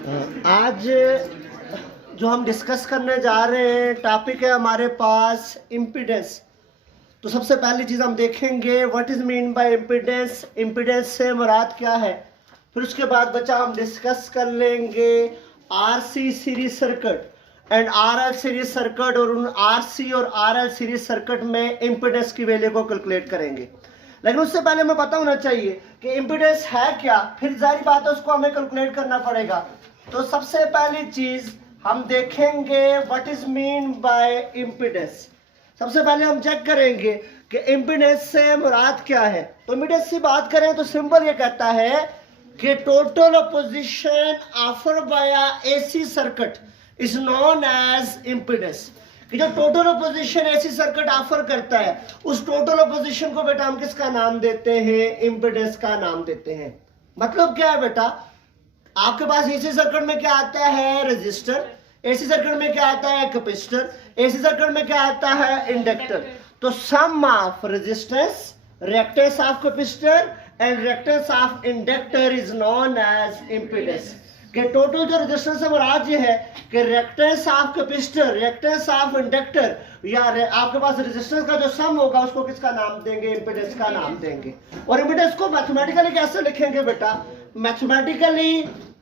आज जो हम डिस्कस करने जा रहे हैं टॉपिक है हमारे पास इम्पीडेंस। तो सबसे पहली चीज़ हम देखेंगे what is mean by impedance, impedance से मुराद क्या है। फिर उसके बाद बच्चा हम डिस्कस कर लेंगे RC series circuit and RL series circuit, और उन आरसी और आरएल सीरीज सर्किट में इम्पीडेंस की वैल्यू को कैलकुलेट करेंगे। लेकिन उससे पहले हमें पता होना चाहिए कि इम्पीडेंस है क्या, फिर जाहिर बात है उसको हमें कैलकुलेट करना पड़ेगा। तो सबसे पहली चीज हम देखेंगे what is mean by impedance. सबसे पहले हम चेक करेंगे कि इम्पीडेंस से मुराद क्या है। तो इम्पीडेंस की बात करें तो सिंपल ये कहता है कि total opposition offer by AC circuit is known as impedance. कि जो total opposition AC circuit offer करता है उस टोटल ऑपोजिशन को बेटा हम किसका नाम देते हैं, इम्पीडेंस का नाम देते हैं। मतलब क्या है बेटा, आपके पास एसी सर्किट में क्या आता है, रेजिस्टर, एसी सर्किट में क्या आता है, कैपेसिटर, एसी सर्किट में क्या आता है, इंडक्टर। तो sum of resistance, reactance of capacitor and reactance of inductor is known as impedance. कि टोटल जो रेजिस्टेंस है मुराद ये है कि reactance of capacitor, reactance of inductor, या आपके पास रेजिस्टेंस का जो सम होगा उसको किसका नाम देंगे, इम्पीडेंस का नाम देंगे। और इम्पीडेंस को मैथमेटिकली कैसे लिखेंगे बेटा, mathematically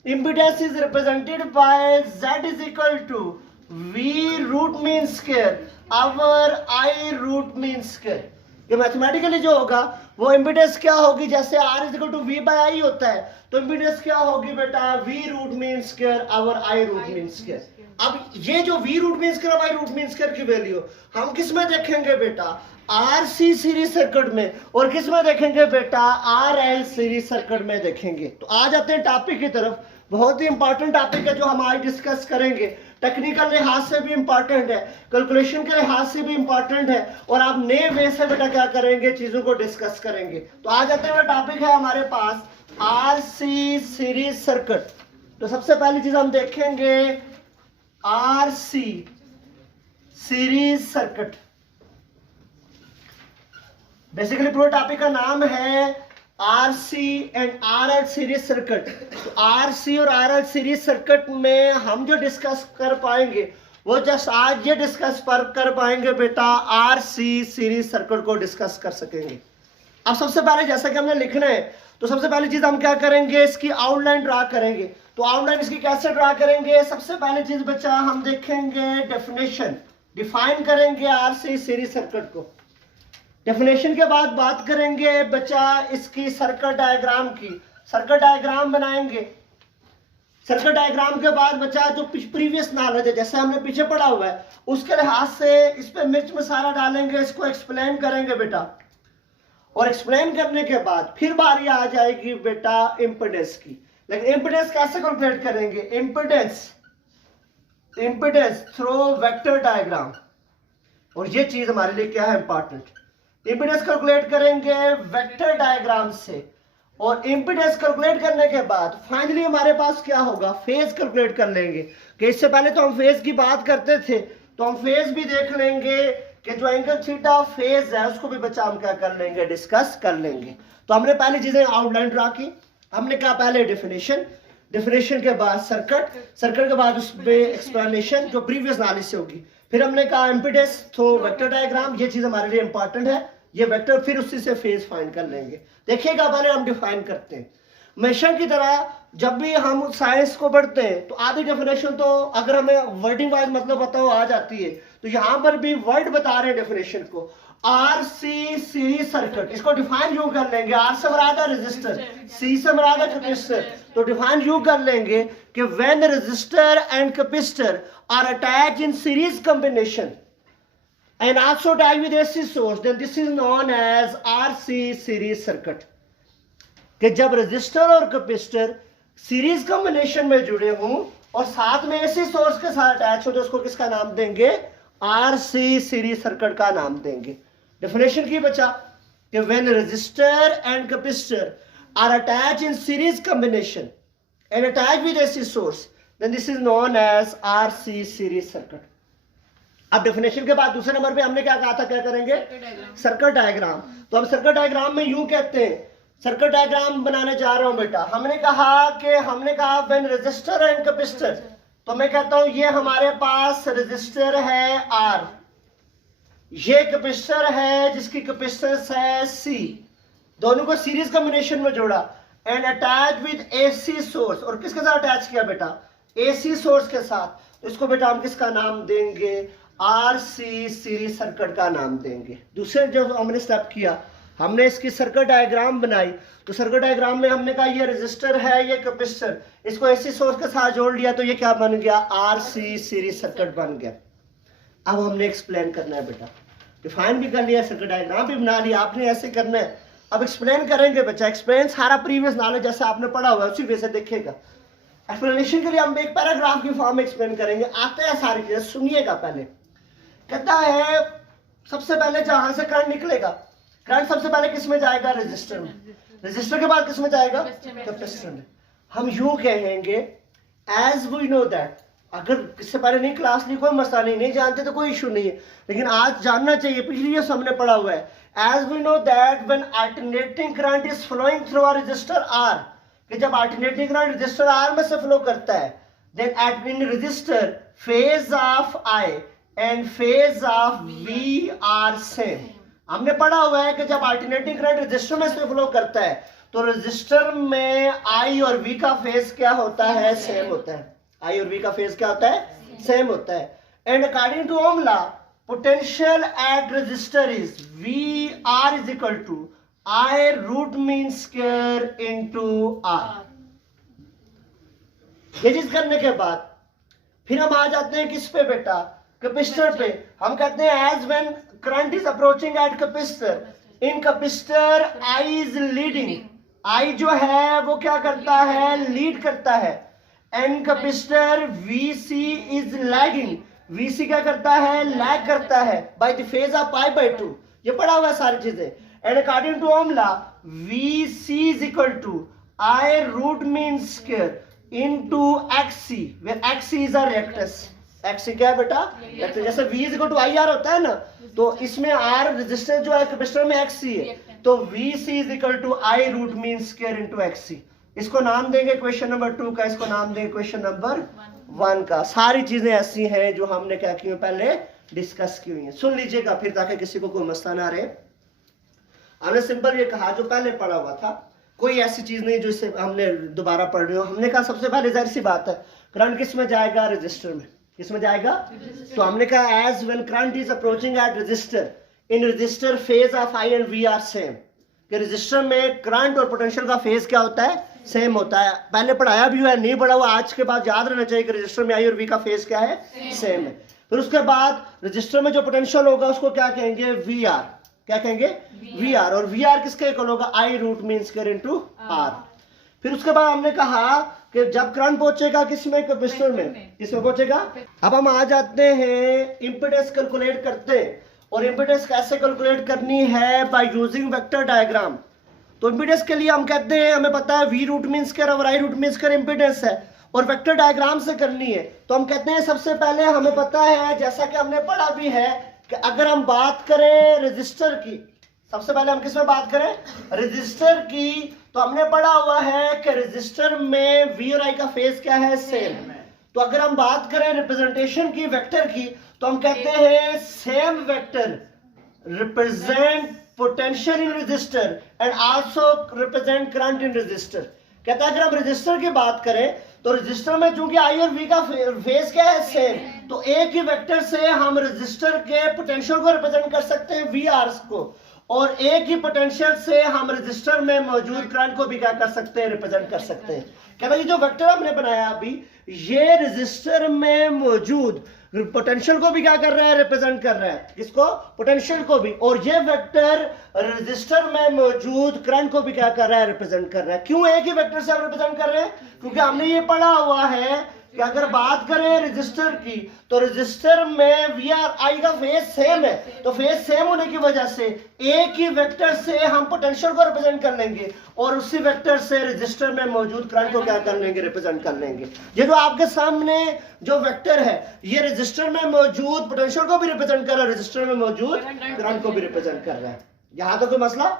impedance is represented by z is equal to v root mean square over i root mean square. ये मैथमेटिकली जो होगा वो इम्पीडेंस क्या होगी, जैसे r is equal to v by i होता है तो इम्पीडेंस क्या होगी बेटा, v root mean square over i root mean square. अब ये जो v रूट मीन स्क्वायर और i रूट मीन स्क्वायर की वैल्यू हम किस में देखेंगे बेटा, आरसी सीरीज सर्किट में, और किस में देखेंगे बेटा, आरएल सीरीज सर्किट में देखेंगे। तो आ जाते हैं टॉपिक की तरफ। बहुत ही इंपॉर्टेंट टॉपिक है जो हम आज डिस्कस करेंगे। टेक्निकल लिहाज से भी इंपॉर्टेंट है, कैलकुलेशन के लिहाज से भी इंपॉर्टेंट है, और आप नए वे से बेटा क्या करेंगे, चीजों को डिस्कस करेंगे। तो आ जाते हैं, टॉपिक है हमारे पास आरसी सीरीज सर्किट। तो सबसे पहली चीज हम देखेंगे आरसी सीरीज सर्किट। बेसिकली पूरे टॉपिक का नाम है RC and RL series circuit. तो आरसी और आरएल सीरीज सर्किट में हम जो डिस्कस कर पाएंगे वो जस्ट आज ये डिस्कस कर पाएंगे बेटा, आरसी सीरीज सर्किट को डिस्कस कर सकेंगे। अब सबसे पहले जैसा कि हमने लिखना है तो सबसे पहली चीज हम क्या करेंगे, इसकी आउटलाइन ड्रा करेंगे। तो आउटलाइन इसकी कैसे ड्रा करेंगे, सबसे पहली चीज बच्चा हम देखेंगे डेफिनेशन, डिफाइन करेंगे आरसी सीरीज सर्किट को। डेफिनेशन के बाद बात करेंगे बच्चा इसकी सर्किट डायग्राम की, सर्किट डायग्राम बनाएंगे। सर्किट डायग्राम के बाद बच्चा जो प्रीवियस नॉलेज है जैसे हमने पीछे पढ़ा हुआ है उसके लिहाज से इस पे मिर्च मसाला डालेंगे, इसको एक्सप्लेन करेंगे बेटा। और एक्सप्लेन करने के बाद फिर बारी आ जाएगी बेटा इम्पीडेंस की। लेकिन इम्पीडेंस कैसे कैलकुलेट करेंगे, इम्पीडेंस थ्रू वेक्टर डायग्राम। और ये चीज हमारे लिए क्या है, इंपॉर्टेंट। इम्पीडेंस कैलकुलेट करेंगे वेक्टर डायग्राम से, और इम्पीडेंस कैलकुलेट करने के बाद फाइनली हमारे पास क्या होगा, फेज कैलकुलेट कर लेंगे। कि इससे पहले तो हम फेज की बात करते थे तो हम फेज भी देख लेंगे कि जो एंगल थीटा फेज है उसको भी बच्चा हम क्या कर लेंगे, डिस्कस कर लेंगे। तो हमने पहली चीजें आउटलाइन ड्रा की, हमने कहा पहले डेफिनेशन, डेफिनेशन के बाद सर्किट, सर्किट के बाद उस पे एक्सप्लेनेशन जो प्रीवियस नॉलेज से होगी। फिर हमने कहा इम्पीडेंस थ्रू वेक्टर डायग्राम, ये चीज हमारे लिए इंपॉर्टेंट है, ये वेक्टर, फिर उसी से फेज फाइंड कर लेंगे। देखिएगा पहले हम डिफाइन करते हैं। हमेशा की तरह जब भी हम साइंस को पढ़ते हैं तो आधी डेफिनेशन तो अगर हमें वर्डिंग वाइज मतलब पता हो आ जाती है, तो यहां पर भी वर्ड बता रहे हैं डेफिनेशन को। आरसी सीरीज सर्किट, इसको डिफाइन यूं कर लेंगे, आर से मुराद है रेजिस्टर, सी से मुराद है कैपेसिटर। तो डिफाइन यूं कर लेंगे कि when resistor and capacitor are attached in series combination and also tied with AC source, then this is known as RC series circuit। कि जब रेजिस्टर और कैपेसिटर सीरीज कॉम्बिनेशन में जुड़े हों और साथ में AC सोर्स के साथ अटैच हो तो उसको किसका नाम देंगे, RC सीरीज सर्किट का नाम देंगे। डेफिनेशन की बच्चा कि when resistor and capacitor are attached in series combination and attached with AC source, then this is known as RC series circuit। अब डेफिनेशन के बाद दूसरे नंबर पे हमने क्या कहा था, क्या करेंगे, सर्किट डायग्राम। तो हम सर्किट डायग्राम में यूं कहते हैं सर्किट डायग्राम बनाने जा रहा हूं बेटा। हमने कहा व्हेन रेजिस्टर एंड कैपेसिटर, तो मैं कहता हूं ये हमारे पास रेजिस्टर है R, ये कैपेसिटर है जिसकी कैपेसिटेंस है C, दोनों को सीरीज कॉम्बिनेशन में जोड़ा and attach with AC source. और किसके साथ अटैच किया बेटा? AC सोर्स के साथ। तो इसको बेटा हम किसका नाम देंगे? RC सीरीज सर्किट का नाम देंगे। दूसरे जो हमने स्टेप किया, हमने इसकी सर्किट डायग्राम बनाई, तो सर्किट डायग्राम में हमने कहा ये रेजिस्टर है, ये कैपेसिटर, इसको AC सोर्स के साथ जोड़ लिया तो ये क्या बन गया? RC सीरीज सर्किट बन गया। अब हमने एक्सप्लेन करना है बेटा, डिफाइन भी कर लिया, सर्किट डायग्राम भी बना लिया, आपने ऐसे करना है। अब एक्सप्लेन करेंगे बच्चा, एक्सप्लेन सारा प्रीवियस नॉलेज जैसे आपने पढ़ा हुआ है उसी वे से देखेगा। एक्सप्लेनेशन के लिए हम एक पैराग्राफ की फॉर्म में एक्सप्लेन करेंगे। आते हैं सारी चीजें, सुनिएगा। पहले कहता है सबसे पहले जहां से करंट निकलेगा, करंट सबसे पहले किस में जाएगा? रजिस्टर में। रजिस्टर के बाद किस में जाएगा? कैपेसिटर में। हम यूं कहेंगे एज वी नो दैट, अगर इससे पहले नहीं क्लास ली कोई मसला नहीं जानते तो कोई इशू नहीं है, लेकिन आज जानना चाहिए, पिछली ये हमने पढ़ा हुआ है। As we know that when alternating current is flowing through a resistor R, कि जब अल्टरनेटिंग करंट रजिस्टर R में से फ्लो करता है, then at in resistor phase of I and phase of V are same. हमने पढ़ा हुआ है कि जब अल्टरनेटिंग करंट रजिस्टर में से फ्लो करता है तो रजिस्टर में I और V का फेज क्या होता है? सेम होता है। I और V का फेज क्या होता है? सेम होता है। And according to Ohm law, potential at resistor is VR is equal to I root mean square into R। ये चीज करने के बाद फिर हम आ जाते हैं किस पे बेटा? कैपेसिटर पे। हम कहते हैं as when current is approaching at capacitor, in capacitor I is leading, I जो है वो क्या करता है? लीड करता है। And capacitor VC is lagging, VC क्या करता है? लैग करता है by the phase of I/2। ये पढ़ा हुआ है सारी चीजें। And according to Ohm law, VC is equal to I root mean square into XC, where XC is a reactance. XC क्या है बेटा? रिएक्टेंस। जैसे V is equal to IR होता है ना, तो इसमें R रेजिस्टेंस जो है कैपेसिटर में XC है, तो VC is equal to I root mean square into XC। इसको नाम देंगे क्वेश्चन नंबर 2 का, इसको नाम देंगे क्वेश्चन नंबर 1 का। सारी चीजें ऐसी हैं जो हमने क्या की पहले डिस्कस की हुई हैं। सुन लीजिएगा फिर, ताकि किसी को कोई मसला ना रहे। हमने सिंपल ये कहा जो पहले पढ़ा हुआ था, कोई ऐसी चीज नहीं जो इसे हमने दोबारा पढ़ रहे हो। हमने कहा सबसे पहले जाहिर सी बात है, करंट किस में जाएगा? रजिस्टर में। किस में जाएगा? तो हमने कहा as when current is approaching at resistor, in resistor phase of I and V are same. कि रजिस्टर में करंट और पोटेंशियल का फेज क्या होता है? सेम होता है। पहले पढ़ाया भी हुआ है, नहीं पढ़ा हुआ आज के बाद याद रहना चाहिए कि रजिस्टर में I और V का फेज क्या है? सेम है। फिर उसके बाद रजिस्टर में जो पोटेंशियल होगा उसको क्या कहेंगे? VR। क्या कहेंगे? VR। और VR किसके इक्वल होगा? I root mean square into R। फिर उसके बाद हमने कहा कि जब करंट पहुंचेगा किसमें? कैपेसिटर में। किसमें पहुंचेगा? अब हम आ जाते हैं इंपेडेंस कैलकुलेट करते हैं। और इंपेडेंस कैसे कैलकुलेट करनी है? By using vector diagram. तो इंपेडेंस के लिए हम कहते हैं, हमें पता है V रूट मीन स्क्वायर और I root mean square impedance है, और वेक्टर डायग्राम से करनी है। तो हम कहते हैं सबसे पहले हमें पता है, जैसा कि हमने पढ़ा भी है, कि अगर हम बात करें रजिस्टर की, सबसे पहले हम किस में बात करें? रजिस्टर की। तो हमने पढ़ा हुआ है कि रजिस्टर में V और I का फेज क्या है? सेम। तो अगर हम बात करें रिप्रेजेंटेशन की वेक्टर की, तो हम कहते हैं same vector represent potential in register and also represent current in register. कहता है अगर हम रजिस्टर की बात करें तो रजिस्टर में चूंकि I और V का फेज क्या है? सेम, तो एक ही वेक्टर से हम रजिस्टर के पोटेंशियल को रिप्रेजेंट कर सकते हैं VR को, और एक ही पोटेंशियल से हम रजिस्टर में मौजूद करंट को भी क्या कर सकते हैं? रिप्रेजेंट कर सकते हैं। कहता है ये जो वेक्टर हमने बनाया अभी, ये रजिस्टर में मौजूद पोटेंशियल को भी क्या कर रहा है? रिप्रेजेंट कर रहा है। किसको? पोटेंशियल को भी। और ये वेक्टर रजिस्टर में मौजूद करंट को भी क्या कर रहा है? रिप्रेजेंट कर रहा है। क्यों एक ही वेक्टर से हम रिप्रेजेंट कर रहे हैं? क्योंकि हमने ये पढ़ा हुआ है कि अगर बात करें रजिस्टर की, तो रजिस्टर में V और I का फेज सेम है, तो फेज सेम होने की वजह से एक ही वेक्टर से हम पोटेंशियल को रिप्रेजेंट कर लेंगे, और उसी वेक्टर से रजिस्टर में मौजूद करंट को क्या कर लेंगे? रिप्रेजेंट कर लेंगे। ये जो आपके सामने जो वेक्टर है, ये रजिस्टर में मौजूद पोटेंशियल को भी रिप्रेजेंट कर रहा है, रजिस्टर में मौजूद करंट को भी रिप्रेजेंट कर रहा है। यहां तो कोई मसला?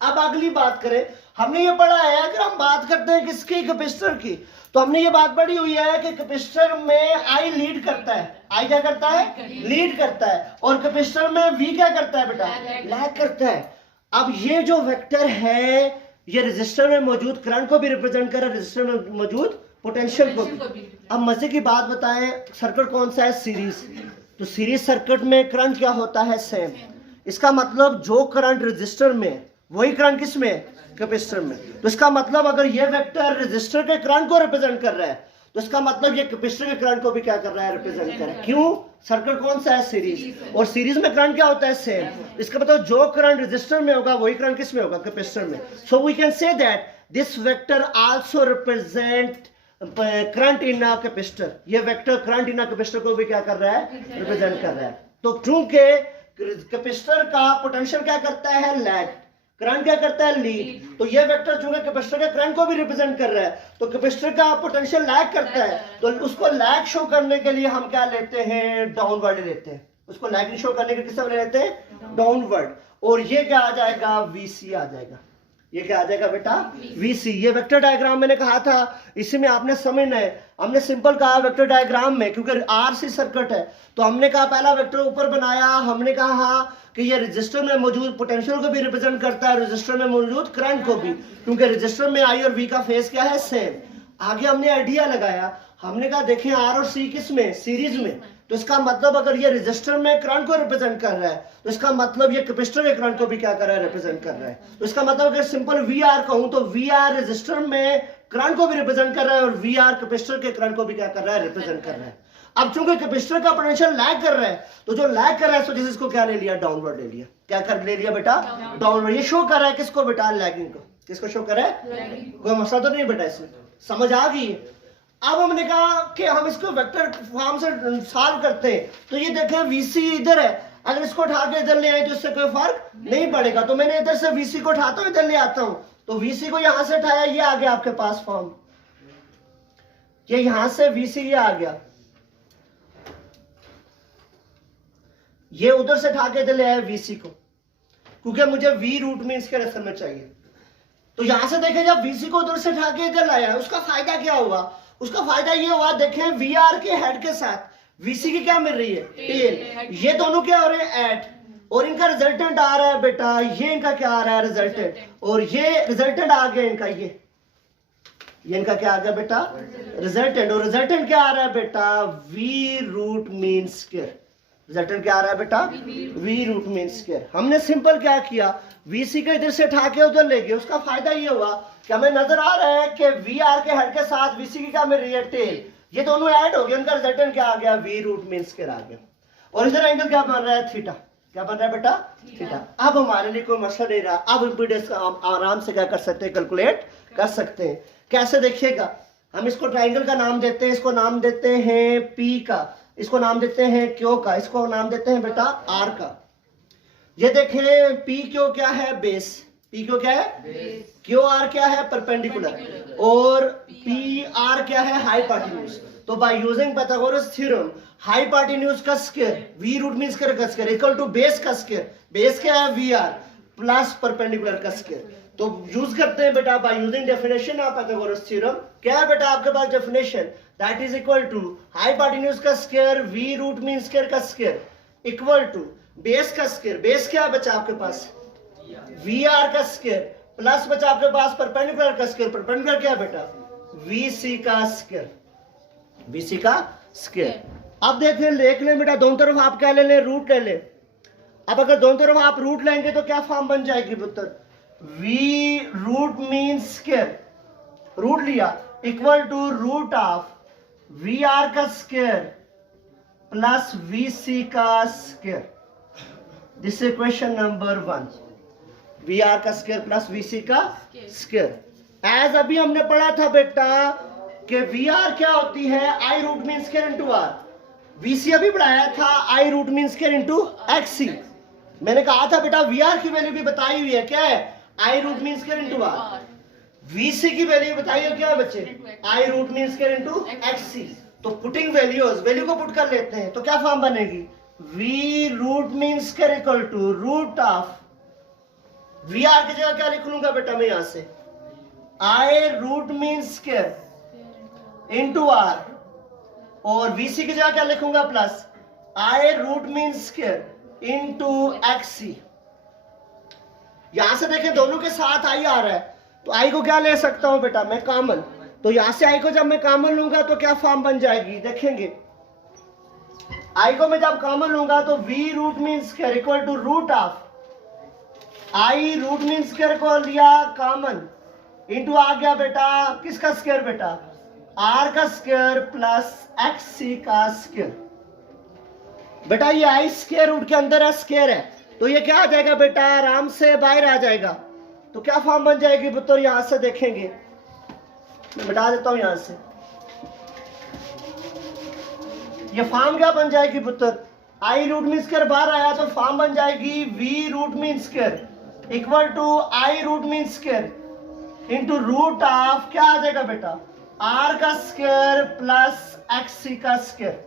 अब अगली बात करें, हमने ये पढ़ा है अगर हम बात करते हैं किसकी, कैपेसिटर की, तो हमने ये बात पढ़ी हुई है कि कैपेसिटर में आई लीड करता है, आई क्या करता है, लीड करता है, और कैपेसिटर में वी क्या करता है बेटा, लैग करता है। अब ये जो वेक्टर है ये रेजिस्टर में मौजूद करंट को भी रिप्रेजेंट कर रहा है, रेजिस्टर में मौजूद पोटेंशियल को भी। अब मजे की बात बताएं, सर्किट कौन सा है, सीरीज, तो सीरीज सर्किट में करंट क्या होता है, सेम। इसका मतलब जो करंट रेजिस्टर में वही करंट किस में, कैपेसिटर में। तो इसका मतलब अगर ये वेक्टर रेजिस्टर के करंट को रिप्रेजेंट कर रहा है तो इसका मतलब ये कैपेसिटर के करंट को भी क्या कर रहा है, रिप्रेजेंट कर रहा है। क्यों, सर्किट कौन सा है, सीरीज, और सीरीज में करंट क्या होता है, सेम। इसका मतलब जो करंट रेजिस्टर में होगा वही करंट किस में होगा, कैपेसिटर में। So we can say that this vector also represent current in a capacitor. ये vector current in a capacitor को भी क्या कर रहा है, रिप्रेजेंट कर रहा है। तो चूंकि कैपेसिटर का पोटेंशियल क्या करता है, लैग, करंट क्या करता है, लीड, तो ये वेक्टर चूंकि कैपेसिटर के करंट को भी रिप्रेजेंट कर रहा है, तो कैपेसिटर का पोटेंशियल लैग करता है, तो उसको लैग शो करने के लिए हम क्या लेते हैं, डाउनवर्ड लेते हैं। उसको लैग शो करने के किस तरह लेते हैं, डाउनवर्ड। और ये क्या आ जाएगा, वीसी आ जाएगा। ये क्या आ जाएगा बेटा, वीसी। ये वेक्टर डायग्राम मैंने कहा था, इसी में आपने समझना है। हमने सिंपल कहा वेक्टर डायग्राम में, क्योंकि आरसी सर्किट है, तो हमने कहा पहला वेक्टर ऊपर बनाया, हमने कहा कि ये रेजिस्टर में मौजूद पोटेंशियल को भी रिप्रेजेंट करता है, रेजिस्टर में मौजूद करंट को भी, क्योंकि रेजिस्टर में आई और वी का फेस क्या है, सेम। आगे हमने आइडिया लगाया, हमने कहा देखें आर और सी किस में, सीरीज में, तो इसका मतलब अगर ये रेजिस्टर में करंट को रिप्रेजेंट कर रहा है तो इसका मतलब ये कैपेसिटर के करंट को भी क्या कर रहा है, रिप्रेजेंट कर रहा है। तो इसका मतलब अगर सिंपल वी आर कहूं तो वी आर रेजिस्टर में करंट को भी रिप्रेजेंट कर रहा है और वी आर कैपेसिटर के करंट को भी क्या कर रहा है, रिप्रेजेंट कर रहा है। अब चूंकि कैपेसिटर का पोटेंशियल लैग कर रहा है, तो जो लैग कर रहा है तो इसको क्या ले लिया, डाउनवर्ड ले लिया। क्या कर ले लिया बेटा, डाउनवर्ड। ये शो कर रहा है किसको बेटा, लैगिंग को। किसको शो कर रहा है, कोई मसला तो नहीं बेटा, इसमें समझ आ गई। अब हमने कहा कि हम इसको वेक्टर फॉर्म से सॉल्व करते हैं, तो ये देखें वीसी इधर है, अगर इसको उठा के इधर ले आए तो इससे कोई फर्क नहीं पड़ेगा। तो मैंने इधर से वीसी को उठाता हूं, इधर ले आता हूं, तो वीसी को यहां से उठाया, ये आ गया आपके पास फॉर्म, ये यहां से वीसी ये आ गया, ये उधर से उठा के इधर ले आया वीसी को, क्योंकि मुझे वी रूट में इसके असल में चाहिए। तो यहां से देखें जब वीसी को उधर से उठा के इधर लाया, उसका फायदा क्या हुआ, उसका फायदा ये हुआ, देखें वी आर के हेड के साथ वीसी की क्या मिल रही है, टेल। ये दोनों क्या हो रहे हैं, ऐड, और इनका रिजल्टेंट आ रहा है बेटा, ये इनका क्या आ रहा है, रिजल्टेंट, और ये रिजल्टेंट आ गया इनका, ये इनका क्या आ गया बेटा, रिजल्टेंट। और रिजल्टेंट क्या आ रहा है बेटा, V root mean square. Resultant क्या आ रहा है बेटा, वी रूट मीन स्क्वायर। हमने सिंपल क्या किया, वीसी को इधर से उठा के उधर ले गए। उसका फायदा ये हुआ कि हमें नजर आ रहा है कि वी आर के हेड के साथ वीसी की क्या मिल रही है, टेल। ये दोनों ऐड हो गए, उनका रिजल्टेंट क्या आ गया, वी रूट मीन स्क्वायर आ गया। और इधर एंगल क्या बन रहा है, थीटा। क्या बन रहा है बेटा, थीटा। अब हमारे लिए कोई मसला नहीं रहा, अब इंपीडेंस आराम से क्या कर सकते हैं, कैलकुलेट कर सकते हैं। कैसे देखिएगा, हम इसको ट्राइंगल का नाम देते हैं, इसको नाम देते हैं पी का, इसको नाम देते हैं क्यू का, इसको नाम देते हैं बेटा आर का। ये देखें पी क्यू क्या है, बेस, पी क्यू क्या है, क्यू आर क्या है, परपेंडिकुलर, और पी आर क्या है, हाइपोटेन्यूज। तो by using Pythagoras theorem, hypotenuse का square, V root mean square का स्क्वायर इक्वल टू बेस का स्क्वायर, बेस क्या है, वी आर, प्लस परपेंडिकुलर का स्क्वायर। तो यूज करते हैं बेटा by using definition of Pythagoras theorem. क्या है बेटा आपके पास definition, that is equal to hypotenuse का square, V root mean square का स्क्वायर इक्वल टू बेस का स्क्वायर। बेस क्या है बच्चा आपके पास, वी आर का स्क्वायर, प्लस बच्चा आपके पास परपेंडिकुलर का स्क्वायर। परपेंडिकुलर क्या है बेटा, वी सी का स्क्वायर, वी सी का स्क्वायर। अब देख लें बेटा, दोनों तरफ आप क्या ले लें, रूट ले लें। अब अगर दोनों तरफ आप रूट लेंगे तो क्या फॉर्म बन जाएगी पुत्र, V root mean square, root लिया, equal to root of V R का स्क्वायर प्लस वी सी का square. This is question number 1, V R का स्क्वायर प्लस वी सी का स्क्वायर। एज अभी हमने पढ़ा था बेटा कि वी आर क्या होती है, I root mean square into R. V C अभी पढ़ाया था, I root mean square into X C. मैंने कहा था बेटा वी आर की वैल्यू भी बताई हुई है, क्या है, I root mean square into R. V C की वैल्यू बताई है, क्या है बच्चे, I root mean square into X C. तो पुटिंग वैल्यूज, वैल्यू को पुट कर लेते हैं, तो क्या फॉर्म बनेगी, V root mean square equal to root of V R की जगह क्या लिख लूंगा बेटा मैं यहां से, I root mean square into R, और वीसी की जगह क्या लिखूंगा plus I root mean square into XC. यहां से देखें दोनों के साथ आई आ रहा है, तो आई को क्या ले सकता हूं बेटा मैं कॉमन, तो यहां से आई को जब मैं कॉमन लूंगा तो क्या फॉर्म बन जाएगी देखेंगे, आई को मैं जब कॉमन लूंगा तो V root mean square equal to root of I root mean square को लिया कॉमन इंटू आ गया बेटा किसका स्क्वायर बेटा, आर का स्क्वायर प्लस एक्स सी का स्क्वायर। बेटा ये आई स्क्वायर रूट के अंदर है, स्क्वायर है, तो ये क्या आ जाएगा बेटा आराम से बाहर आ जाएगा, तो क्या फॉर्म बन जाएगी पुत्र, यहां से देखेंगे मैं बता देता हूं यहां से, ये फॉर्म क्या बन जाएगी पुत्र, आई रूट मीन स्क्वायर बाहर आया तो फॉर्म बन जाएगी V root mean square equal to I root mean square into root of क्या आ जाएगा बेटा आर का स्क्वायर प्लस एक्स सी का स्क्वायर,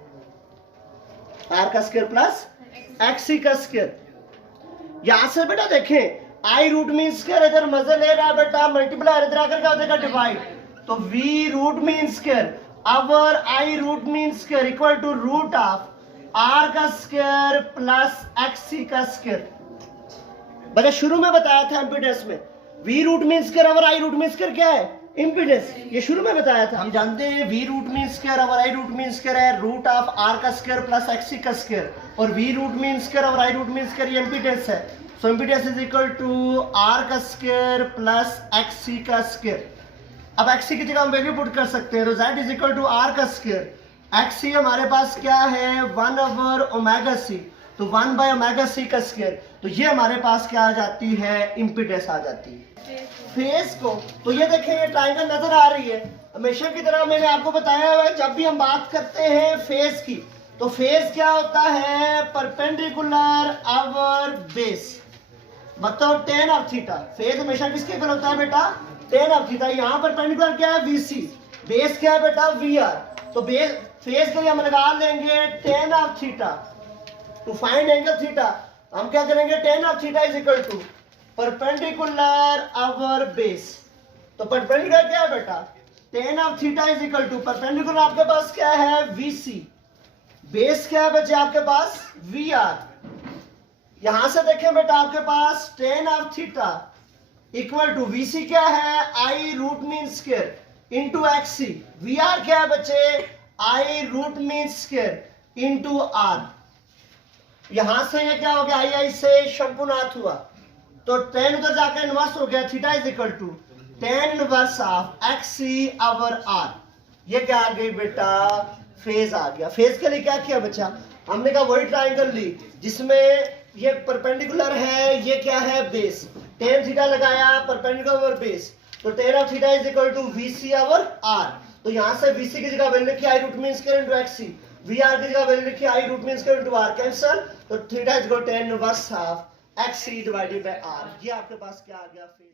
आर का स्क्वायर प्लस एक्स सी का स्क्वायर। यहां से बेटा देखें आई रूट मीन स्क्वायर इधर मजे ले रहा है बेटा, मल्टीप्लाई इधर आकर क्या हो जाएगा डिवाइड, तो V root mean square over I root mean square equal to root of R का स्क्वायर प्लस एक्स सी का स्क्वायर। बता शुरू में बताया था इम्पीडेंस में V root mean square over I root mean square क्या है इम्पीडेंस, ये शुरू में बताया था। हम जानते हैं V root mean square over I root mean square है रूट ऑफ आर का स्क्वायर प्लस एक्स सी का स्क्वायर, और V root mean square over I root mean square ये इम्पीडेंस है, so impedance is equal to R का square plus X C का square. अब x सी की जगह हम वैल्यू पुट कर सकते हैं, तो Z is equal to R का स्क्वायर, एक्स सी हमारे पास क्या है 1 ओवर ओमेगा सी, तो 1 बाय ओमेगा सी का स्क्वायर, तो ये हमारे पास क्या आ जाती है इम्पीडेंस आ जाती है। फेज को तो ये देखें ये ट्रायंगल नजर आ रही है, हमेशा की तरह मैंने आपको बताया हुआ है जब भी हम बात करते हैं फेज की, तो फेज क्या होता है परपेंडिकुलर आवर बेस, मतलब tan ऑफ थीटा। फेज हमेशा किसके इक्वल होता है बेटा tan ऑफ थीटा। यहाँ परपेंडिकुलर क्या है VC, बेस क्या है बेटा VR, तो बेस फेज के लिए हम लगा लेंगे tan of theta, to find angle theta हम क्या करेंगे tan of theta is equal to perpendicular over base, तो परपेंडिकुलर क्या है बेटा tan of theta is equal to perpendicular आपके पास क्या है VC, बेस क्या है बच्चे आपके पास VR। यहां से देखें बेटा आपके पास tan of theta equal to VC क्या है I root mean square into XC, VR क्या है बच्चे I root mean square into R. यहां से ये क्या हो गया आई से शंकुनाथ हुआ, तो tan उधर जाकर इनवर्स हो गया, theta is equal to tan inverse of XC over R. ये क्या आ गई बेटा फेज आ गया। फेज के लिए क्या किया बच्चा हमने कहा वही ट्रायंगल ली जिसमें ये परपेंडिकुलर है, ये क्या है बेस, tan थीटा लगाया परपेंडिकुलर ओवर बेस, तो tan of theta is equal to VC over R। तो यहां से VC की जगह वैल्यू लिखी I root mean square into XC, VR की जगह वैल्यू लिखी I root mean square into R, cancel, तो theta is equal to tan inverse of XC divided by R। ये आपके पास क्या आ गया फेज।